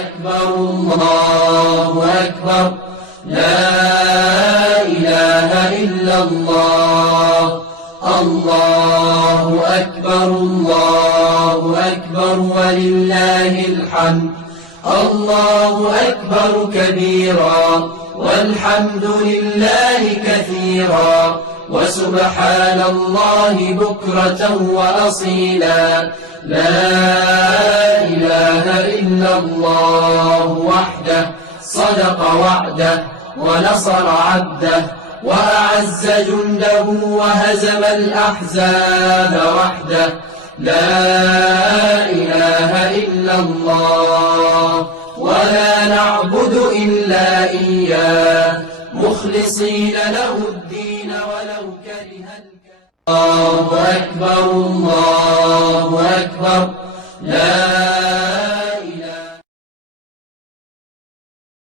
أكبر الله أكبر لا إله إلا الله الله أكبر الله أكبر ولله الحمد الله أكبر كبيرا والحمد لله كثيرا وسبحان الله بكرة وأصيلا لا إله إلا الله وحده صدق وعده ونصر عبده وأعز جنده وهزم الأحزاب وحده لا إله إلا الله ولا نعبد إلا إياه مخلصين له الدين ولو كره الكافرون الله أكبر الله أكبر لا